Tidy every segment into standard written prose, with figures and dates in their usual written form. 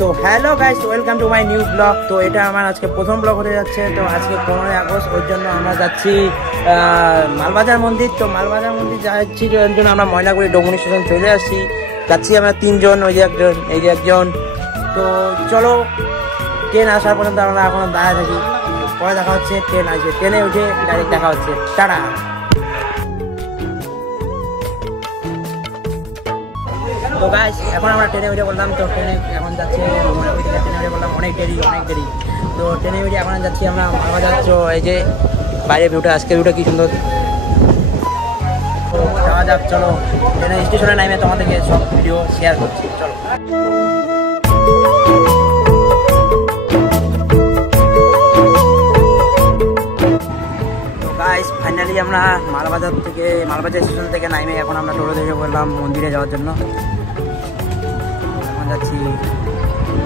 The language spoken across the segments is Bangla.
তো hello guys, welcome to my new blog. তো এটা আমার আজকে প্রথম ব্লগ হতে যাচ্ছে। তো আজকে 15ই আগস্ট, ওর জন্য আমরা যাচ্ছি মালবাজার মন্দির। তো মালবাজার মন্দির যাচ্ছি, ওর জন্য আমরা ময়নাগুড়ি ডোমনি স্টেশন চলে আসছি। যাচ্ছি আমরা 3 জন, ওই যে একজন, এই যে একজন। তো চলো, ট্রেন আসার পর্যন্ত আমরা এখনো দাঁড়ায় থাকি, পরে দেখা হচ্ছে। ট্রেন আসবে, ট্রেনে উঠে ডাইরেক্ট দেখা হচ্ছে। টাটা। তো গাইস, এখন আমরা ট্রেনে উঠে বললাম। তো ট্রেনে এখন যাচ্ছে ট্রেনে উঠে বললাম অনেক দেরি। তো ট্রেনে উঠে এখন যাচ্ছি আমরা মালবাজার। তো এই যে বাইরে ভিউটা, আজকের ভিউটা কি সুন্দর। তো যাওয়া যাক, চলো। ট্রেনে স্টেশনে নামে তোমাদেরকে সব ভিডিও শেয়ার করছি, চলো। তো গাইস, ফাইনালি আমরা মালবাজার স্টেশন থেকে নামে এখন আমরা টোটো থেকে বললাম মন্দিরে যাওয়ার জন্য। যাচ্ছি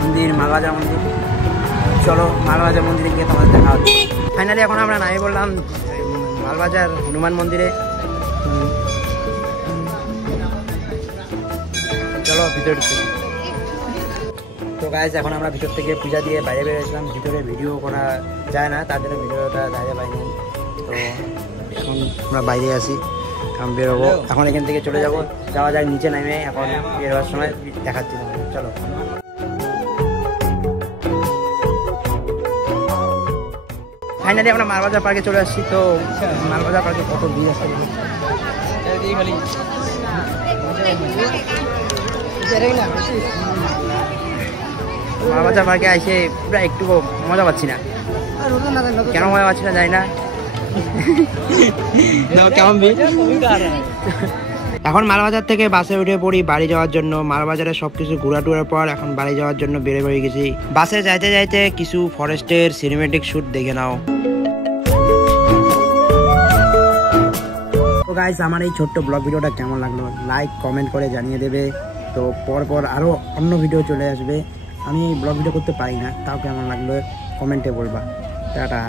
মন্দির, মালবাজার মন্দির। চলো মালবাজার মন্দিরে গিয়ে তোমাদের দেখা হচ্ছে। ফাইনালি এখন আমরা নামে বললাম মালবাজার হনুমান মন্দিরে। চলো ভিতরে। তো গাইস, এখন আমরা ভিতর থেকে পূজা দিয়ে বাইরে বেরিয়েছিলাম। ভিতরে ভিডিও করা যায় না, তার জন্য ভিডিওটা বাইরে পাইনি। তো এখন আমরা বাইরে আছি, এখন বেরোবো। এখন এখান থেকে চলে যাওয়া যায় নিচে নামে। এখন বেরোবার সময় দেখাচ্ছি, চলো। ফাইনালি আমরা মালবাজার পার্কে চলে আসছি। তো মালবাজার পার্কে কত ভিড় আছে, মালবাজার পার্কে এসে পুরো একটু মজা পাচ্ছি না। কেন মজা পাচ্ছি না জানি না। কেমন এখন মালবাজার থেকে বাসে উঠে পড়ি বাড়ি যাওয়ার জন্য। মালবাজারে সবকিছু ঘোরা টুরার পর এখন বাড়ি যাওয়ার জন্য বেরিয়ে গেছি। বাসে যাইতে যাইতে কিছু ফরেস্টের সিনেমেটিক শুট দেখে নাও। তো গাইস, আমার এই ছোট্ট ব্লগ ভিডিওটা কেমন লাগলো লাইক কমেন্ট করে জানিয়ে দেবে। তো পর আরও অন্য ভিডিও চলে আসবে। আমি ব্লগ ভিডিও করতে পারি না, তাও কেমন লাগলো কমেন্টে বলবা। টাটা।